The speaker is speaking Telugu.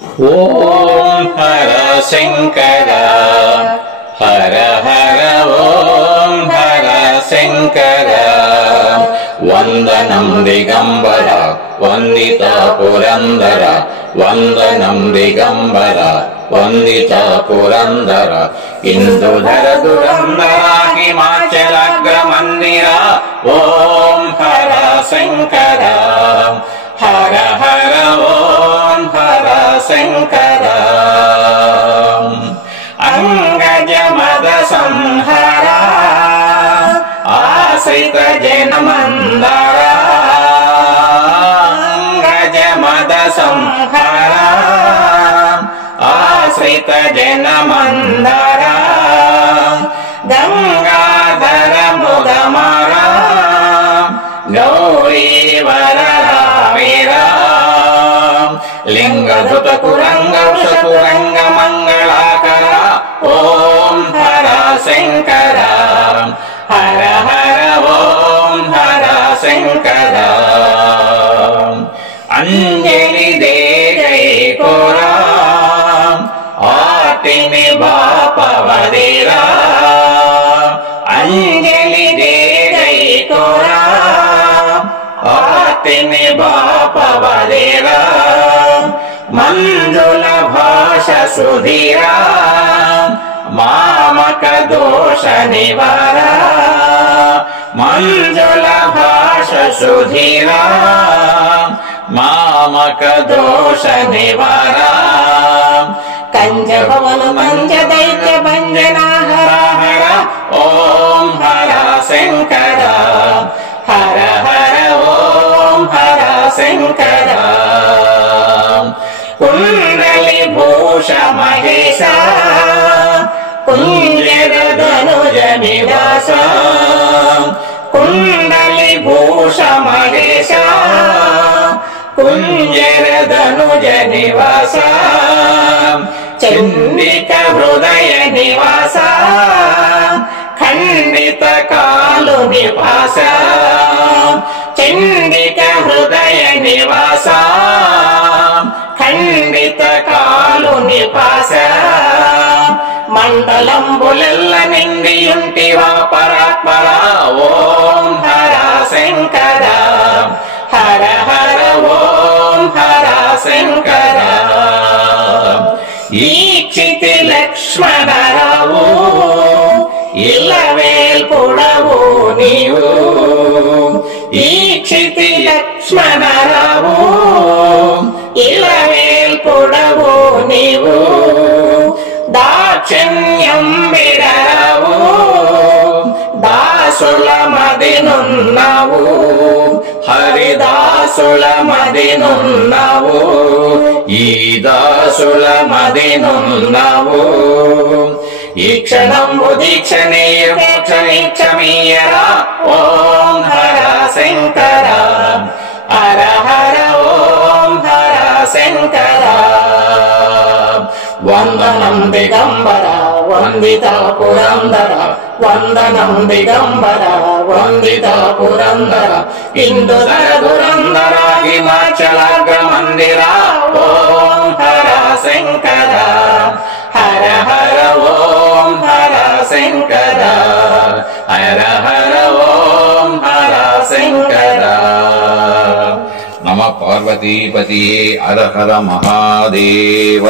ఓం హర శంకర హర హర ఓం హర శంకర. వందనం దిగంబర వందిత పురందర, వందనం దిగంబర వందిత పురందర. ఇందుధర దురందర హిమాచలగ్ర మందిర. ఓం హర శంకర హర హర ఓం హర శంకర. అంగజ మద సంహర ఆశ్రిత జన మందర. అంగజ మద సంహర ఆశ్రిత జన మందర. గంగాధర ముదమర గౌరీవర లింగధృత కురంగ మంగళాకర. ఓం హర శంకర హర హర ఓం హర శంకర. అంజలి దే జై కోరా ఆర్తిని బాపవదిరా. అంజలి దే జై కోరా ఆర్తిని బాపవదిరా. మంజుల భాష సుధీరా మామక దోష నివార. మంజుల భాష సుధీరా మామక దోష నివార. కంజ భవన మంజ దైత్య భంజనాహర హర. ఓం హర శంకర హర హర ఓం హర శంకర. కుండలి భూష మహేశ కుంజర ధనుజ నివాస. కుండలి భూష మహేశ కుంజర ధనుజ నివాస. చండిక హృదయ నివాస ఖండిత కాలు నివాస. చండిక హృదయ నివాస ఖండిత కాలు నివాస. మండలంబులెల్ల నిండియుంటివా పరాత్పర. ఓం హర శంకర హర హర ఓం హర శంకర. ఈక్షితి లక్ష్మణరావు ఇలవేల్పుడవు నీవు. ఈక్షితి లక్ష్మణరావు ఇలవేల్పుడవు నీవు. దాక్షిణ్యం విడరావు దాసుల మదినున్నావు. హరిదాసుల మదినున్నావు ఈ దాసుల మదినున్నావు. ఈ క్షణంబు దీక్షణీయ మోక్షమీయరా. ఓం హర శంకర హర హర ఓం హర శంకర. వందనం దిగంబర వందిత పురందర, వందనం దిగంబర వందిత పురందర. ఇందుధర దురందర హిమాచలగ్ర మందిర. ఓం హర శంకర హర హర ఓం హర శంకర హర హర ఓం హర శంకర. నమ పార్వతీపతియే హర హర మహాదేవ.